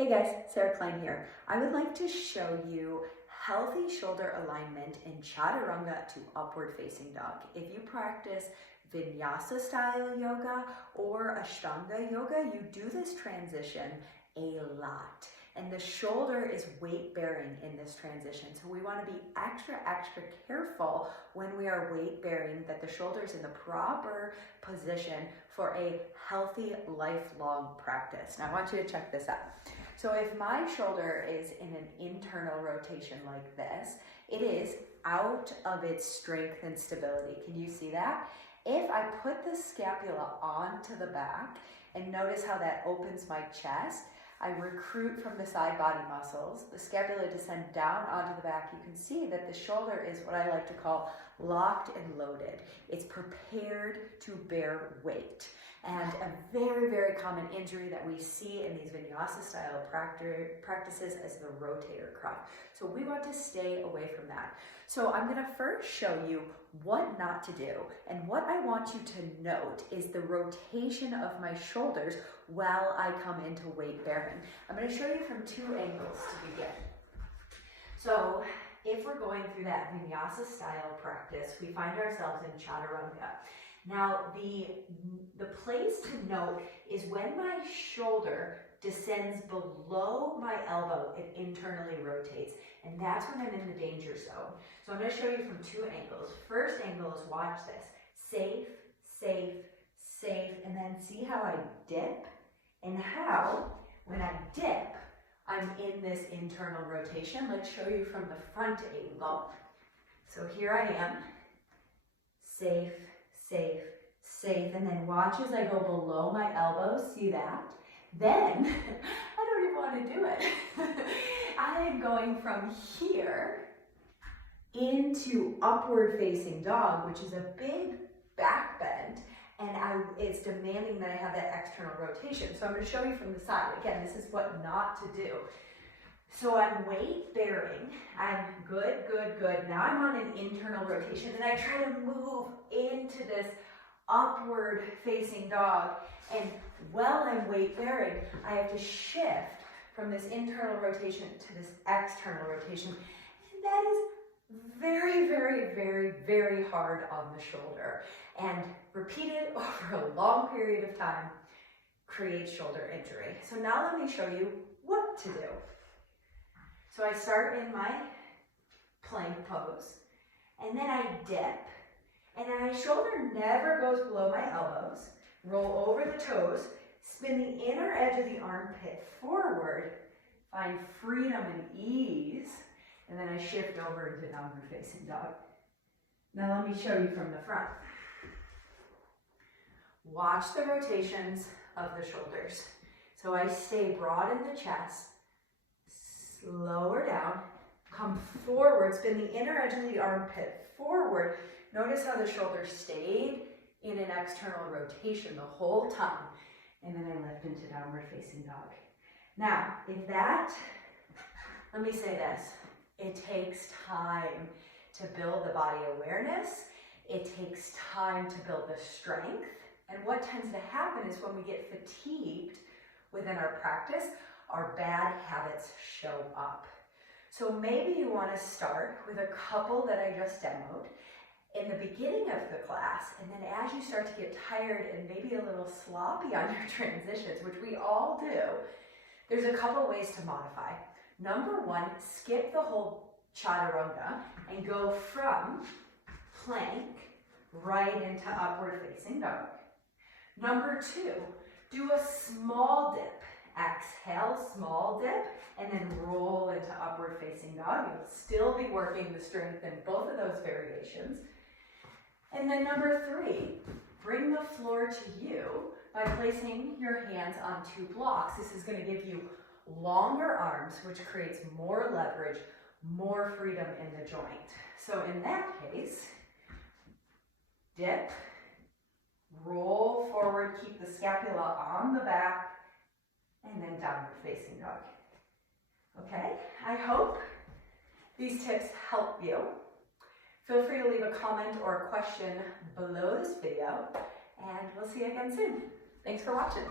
Hey guys, Sarah Klein here. I would like to show you healthy shoulder alignment in Chaturanga to upward facing dog. If you practice Vinyasa style yoga or Ashtanga yoga, you do this transition a lot. And the shoulder is weight bearing in this transition. So we want to be extra careful when we are weight bearing that the shoulder is in the proper position for a healthy lifelong practice. Now I want you to check this out. So if my shoulder is in an internal rotation like this, it is out of its strength and stability. Can you see that? If I put the scapula onto the back, and notice how that opens my chest, I recruit from the side body muscles, the scapula descend down onto the back. You can see that the shoulder is what I like to call locked and loaded. It's prepared to bear weight. And a very common injury that we see in these Vinyasa style practices is the rotator cuff. So we want to stay away from that. So I'm going to first show you what not to do. And what I want you to note is the rotation of my shoulders while I come into weight bearing. I'm going to show you from two angles to begin. So if we're going through that Vinyasa style practice, we find ourselves in Chaturanga. Now, the place to note is when my shoulder descends below my elbow, it internally rotates. And that's when I'm in the danger zone. So I'm going to show you from two angles. First angle is watch this. Safe, safe, safe. And then see how I dip and how when I dip, I'm in this internal rotation. Let's show you from the front angle. So here I am. Safe, safe, safe, and then watch as I go below my elbows, see that? Then, I don't even want to do it. I am going from here into upward facing dog, which is a big back bend, and it's demanding that I have that external rotation. So I'm going to show you from the side. Again, this is what not to do. So I'm weight bearing, I'm good. Now I'm on an internal rotation and I try to move into this upward facing dog. And while I'm weight bearing, I have to shift from this internal rotation to this external rotation. And that is very hard on the shoulder. And repeated over a long period of time creates shoulder injury. So now let me show you what to do. So I start in my plank pose, and then I dip, and my shoulder never goes below my elbows. Roll over the toes, spin the inner edge of the armpit forward, find freedom and ease, and then I shift over into downward facing dog. Now let me show you from the front. Watch the rotations of the shoulders. So I stay broad in the chest, lower down, come forward, spin the inner edge of the armpit forward. Notice how the shoulder stayed in an external rotation the whole time. And then I lift into downward facing dog. Now, let me say this, it takes time to build the body awareness. It takes time to build the strength. And what tends to happen is when we get fatigued within our practice, our bad habits show up. So maybe you want to start with a couple that I just demoed in the beginning of the class, and then as you start to get tired and maybe a little sloppy on your transitions, which we all do, there's a couple ways to modify. Number one, skip the whole Chaturanga and go from plank right into upward facing dog. Number two, do a small dip. Exhale, small dip, and then roll into upward facing dog. You'll still be working the strength in both of those variations. And then number three, bring the floor to you by placing your hands on two blocks. This is going to give you longer arms, which creates more leverage, more freedom in the joint. So in that case, dip, roll forward, keep the scapula on the back, and then downward facing dog. Okay, I hope these tips help you. Feel free to leave a comment or a question below this video, and we'll see you again soon. Thanks for watching.